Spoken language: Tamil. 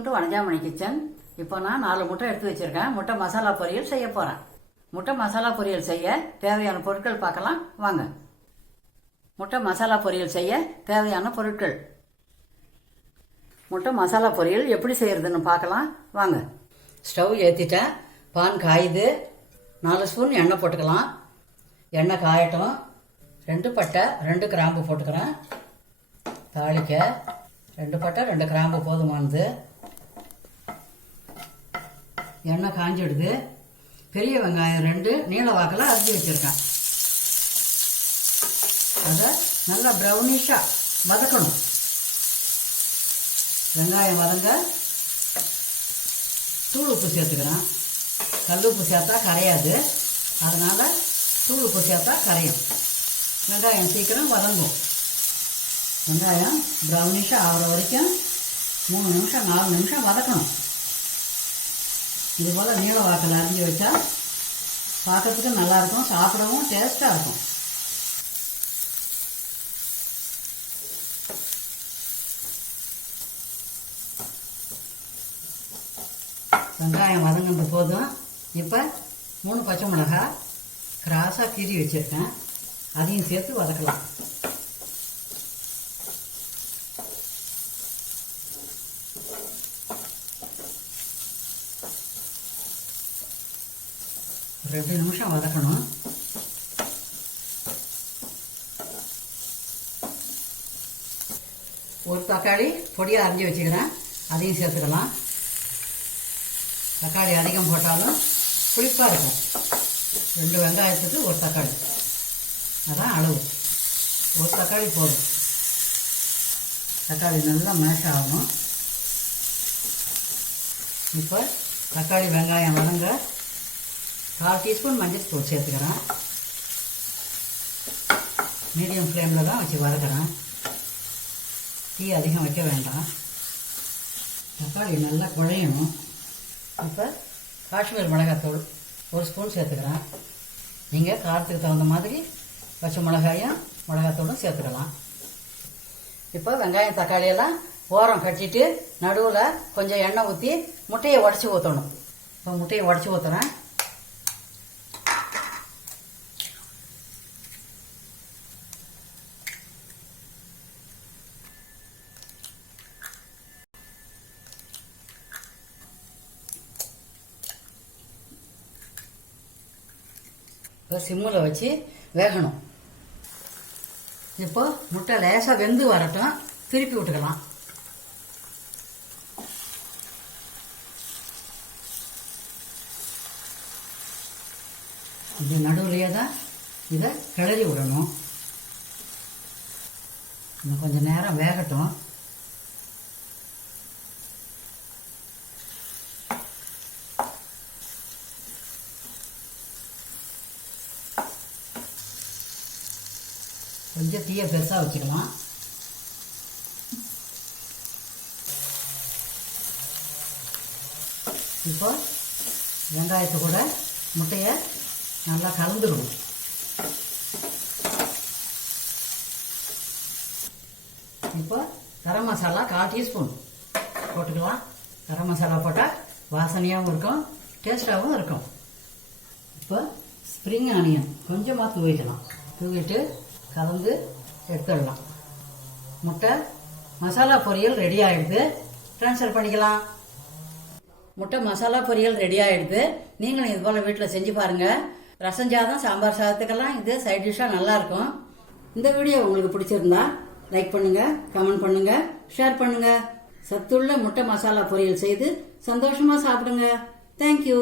Welcome to Vanajamani kitchen. இப்போ நான் நாலு முட்டை எடுத்து வச்சிருக்கேன். முட்டை மசாலா பொரியல் செய்ய போகிறேன் முட்டை மசாலா பொரியல் செய்ய தேவையான பொருட்கள் பார்க்கலாம். வாங்க. முட்டை மசாலா பொரியல் செய்ய தேவையான பொருட்கள். முட்டை மசாலா பொரியல் எப்படி செய்யறதுன்னு பார்க்கலாம். வாங்க. ஸ்டவ் ஏற்றிட்டேன் பான் காயுது. நாலு ஸ்பூன் எண்ணெய் போட்டுக்கலாம். எண்ணெய் காயட்டும். ரெண்டு பட்டை ரெண்டு கிராம்பு போட்டுக்கிறேன். தாளிக்க. ரெண்டு பட்டை ரெண்டு கிராம்பு போதுமானது. எண்ணெய் காஞ்சிடுது. பெரிய வெங்காயம் ரெண்டு நீள வாக்கில் அரிஞ்சு வச்சுருக்கேன். அதை நல்லா ப்ரௌனிஷாக வதக்கணும். வெங்காயம் வதங்க தூள் உப்பு சேர்த்துக்கிறேன். கல் உப்பு சேர்த்தா கரையாது. அதனால் தூள் உப்பு சேர்த்தா கரையும். வெங்காயம் சீக்கிரம் வதங்கும். வெங்காயம் ப்ரௌனிஷாக ஆகிற வரைக்கும் மூணு நிமிஷம் நாலு நிமிஷம் வதக்கணும். இது போல் நீள வாக்கில் அரிஞ்சு வச்சா பார்க்கறதுக்கு நல்லாயிருக்கும் சாப்பிடவும் டேஸ்ட்டாக இருக்கும். வெங்காயம் வதங்கினது போதும். இப்போ மூணு பச்சை மிளகா கிராஸாக கீறி வச்சுருக்கேன். அதையும் சேர்த்து வதக்கலாம். ரெண்டு நிமிஷம் வதக்கணும். ஒரு தக்காளி பொடியாக அரிஞ்சு வச்சுக்கிறேன். அதையும் சேர்த்துக்கலாம். தக்காளி அதிகம் போட்டாலும் புளிப்பாக இருக்கும். ரெண்டு வெங்காயத்துக்கு ஒரு தக்காளி. அதான் அளவு. ஒரு தக்காளி போதும். தக்காளி நல்லா மேஷ் ஆகணும். இப்போ தக்காளி வெங்காயம் வதங்க கால் டீஸ்பூன் மஞ்சள் தூள் சேர்த்துக்கிறேன். மீடியம் ஃப்ளேமில் தான் வச்சு வறுக்கிறேன். டீ அதிகம் வைக்க வேண்டாம். தக்காளி நல்லா குழையணும். இப்போ காஷ்மீர் மிளகாத்தூள் ஒரு ஸ்பூன் சேர்த்துக்கிறேன். நீங்கள் காரத்துக்கு தகுந்த மாதிரி பச்சை மிளகாயும் மிளகாத்தூளும் சேர்த்துக்கலாம். இப்போ வெங்காயம் தக்காளியெல்லாம் ஓரம் கட்டிட்டு நடுவில் கொஞ்சம் எண்ணெய் ஊற்றி முட்டையை உடச்சி ஊற்றணும் இப்போ முட்டையை உடச்சி ஊற்றுறேன் இப்போ சிம்மில் வச்சு வேகணும். இப்போ முட்டை லேசாக வெந்து வரட்டும். திருப்பி விட்டுக்கலாம். இது நடுவுலையே தான் இதை கிளறி விடணும். இன்னும் கொஞ்சம் நேரம் வேகட்டும். கொஞ்சம் தீயை பெருசாக வச்சுக்கலாம் இப்போ வெங்காயத்தை கூட முட்டையை நல்லா கலந்துக்கணும் இப்போ கரம் மசாலா கால் டீஸ்பூன் போட்டுக்கலாம். கரம் மசாலா போட்டால் வாசனையாகவும் இருக்கும் டேஸ்டாகவும் இருக்கும். இப்போ ஸ்ப்ரிங் ஆனியன் கொஞ்சமாக தூவிக்கலாம். தூவிட்டு கலந்து எடுத்துடலாம். முட்டை மசாலா பொரியல் ரெடி ஆகிடுது ட்ரான்ஸ்ஃபர் பண்ணிக்கலாம். முட்டை மசாலா பொரியல் ரெடி ஆகிடுது நீங்களும் இது போல் வீட்டில் செஞ்சு பாருங்கள் ரசம் சாதம் சாம்பார் சாதத்துக்கெல்லாம் இது சைட் டிஷ்ஷாக நல்லாயிருக்கும் இந்த வீடியோ உங்களுக்கு பிடிச்சிருந்தா லைக் பண்ணுங்கள் கமெண்ட் பண்ணுங்கள் ஷேர் பண்ணுங்கள் சத்துள்ள முட்டை மசாலா பொரியல் செய்து சந்தோஷமாக சாப்பிடுங்க. தேங்க்யூ